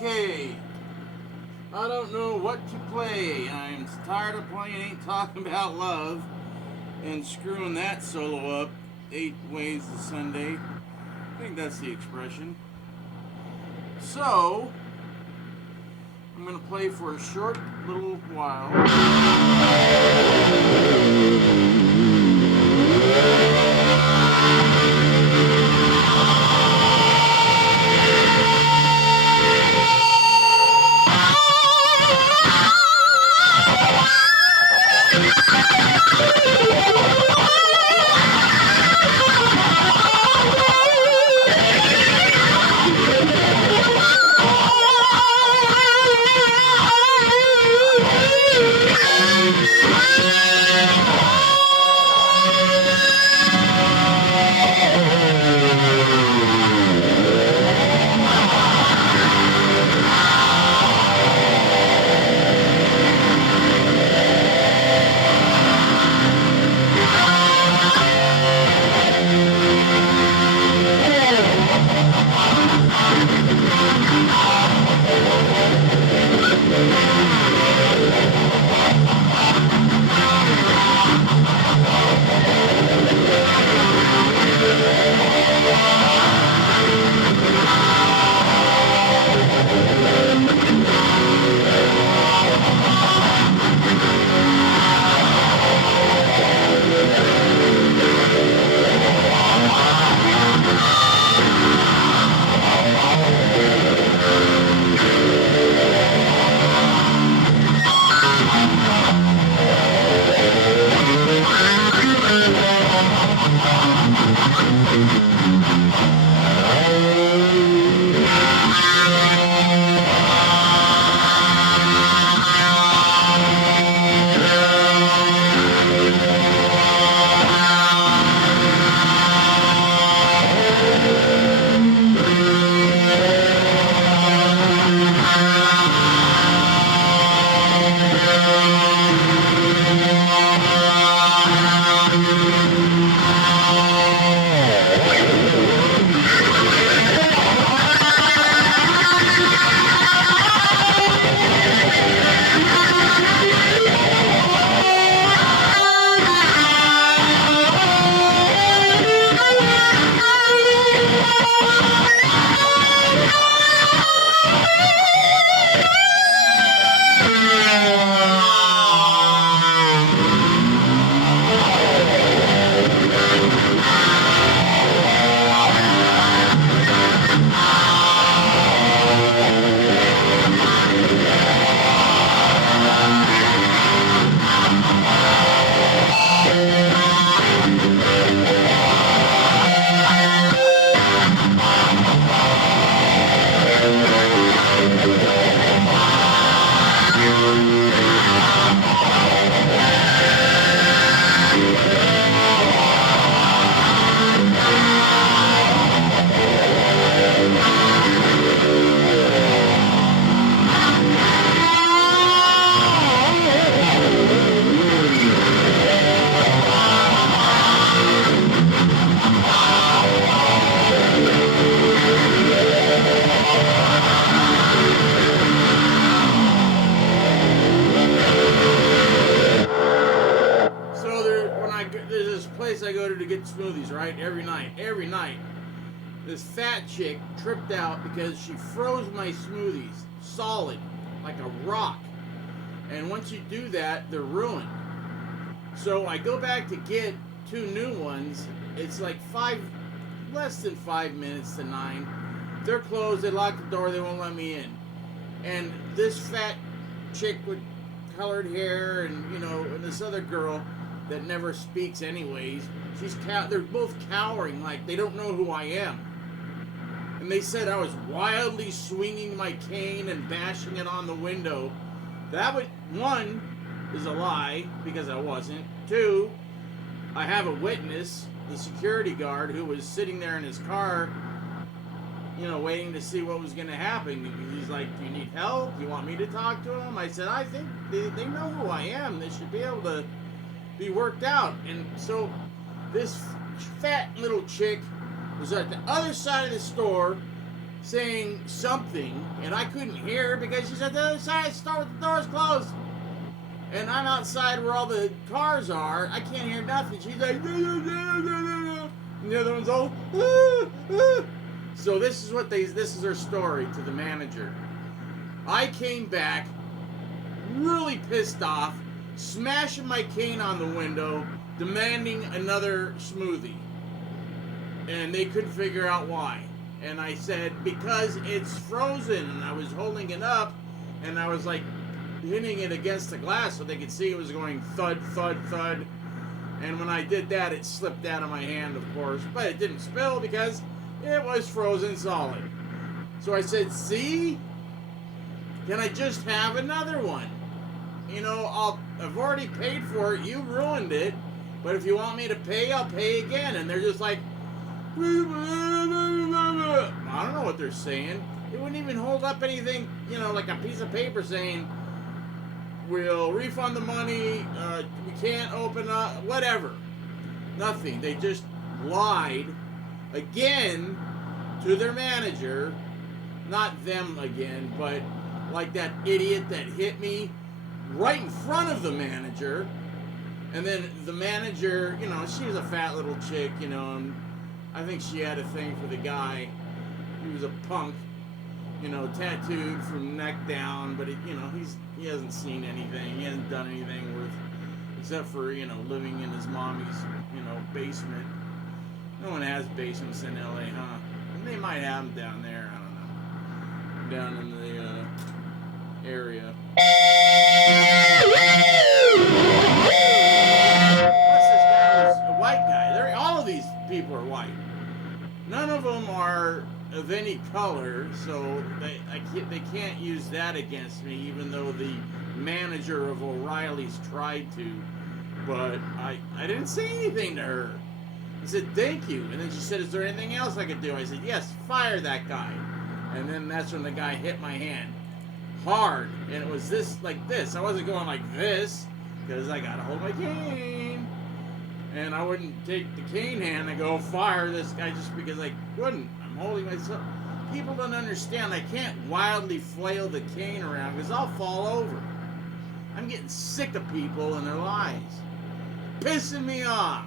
Okay. I don't know what to play. I'm tired of playing Ain't Talking About Love and screwing that solo up 8 ways to Sunday. I think that's the expression. So, I'm going to play for a short little while. I go to get smoothies, right? Every night. This fat chick tripped out because she froze my smoothies solid, like a rock. And once you do that, they're ruined. So I go back to get 2 new ones. It's like less than 5 minutes to 9. They're closed, they lock the door, they won't let me in. And this fat chick with colored hair and this other girl that never speaks anyways, they're both cowering like they don't know who I am. And they said I was wildly swinging my cane and bashing it on the window. One, is a lie, because I wasn't. 2, I have a witness, the security guard, who was sitting there in his car, waiting to see what was going to happen. He's like, do you need help? Do you want me to talk to him? I said, I think they know who I am. They should be able to be worked out. And so this fat little chick was at the other side of the store saying something, and I couldn't hear because she's at the other side. Start with the doors closed. And I'm outside where all the cars are. I can't hear nothing. She's like, and the other one's all, So this is her story to the manager. I came back really pissed off, smashing my cane on the window, demanding another smoothie. And they couldn't figure out why. And I said, because it's frozen. And I was holding it up, and I was like hitting it against the glass so they could see it was going thud, thud, thud. And when I did that, it slipped out of my hand, of course. But it didn't spill because it was frozen solid. So I said, see? Can I just have another one? You know, I've already paid for it. You ruined it. But if you want me to pay, I'll pay again. And they're just like, I don't know what they're saying. They wouldn't even hold up anything, you know, like a piece of paper saying, we'll refund the money, we can't open up, whatever. Nothing. They just lied again to their manager. Not them again, but like that idiot that hit me right in front of the manager. And then the manager, you know, she was a fat little chick, you know, and I think she had a thing for the guy. He was a punk, you know, tattooed from neck down, but you know, he hasn't seen anything. He hasn't done anything worth, except for, you know, living in his mommy's, you know, basement. No one has basements in LA, huh? And they might have them down there. I don't know. Down in the area. Plus, this guy was a white guy. All of these people are white. None of them are of any color, so they can't use that against me, even though the manager of O'Reilly's tried to. But I didn't say anything to her. I said, thank you. And then she said, is there anything else I could do? I said, yes, fire that guy. And then that's when the guy hit my hand hard. And it was like this. I wasn't going like this, because I got to hold my cane. And I wouldn't take the cane hand and go fire this guy just because I couldn't. I'm holding myself. People don't understand. I can't wildly flail the cane around because I'll fall over. I'm getting sick of people and their lies. Pissing me off.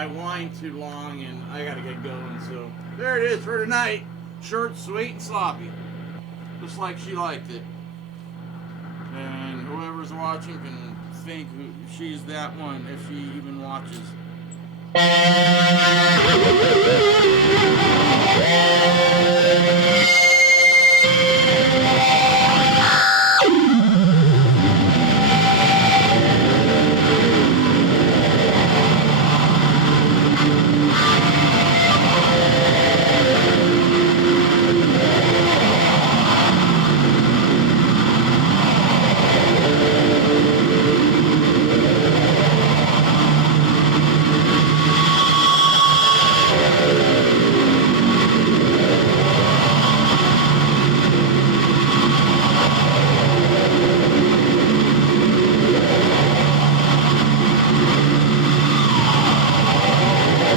I whined too long and I gotta get going. So there it is for tonight. Short, sweet, and sloppy. Just like she liked it. And whoever's watching can think she's that one if she even watches.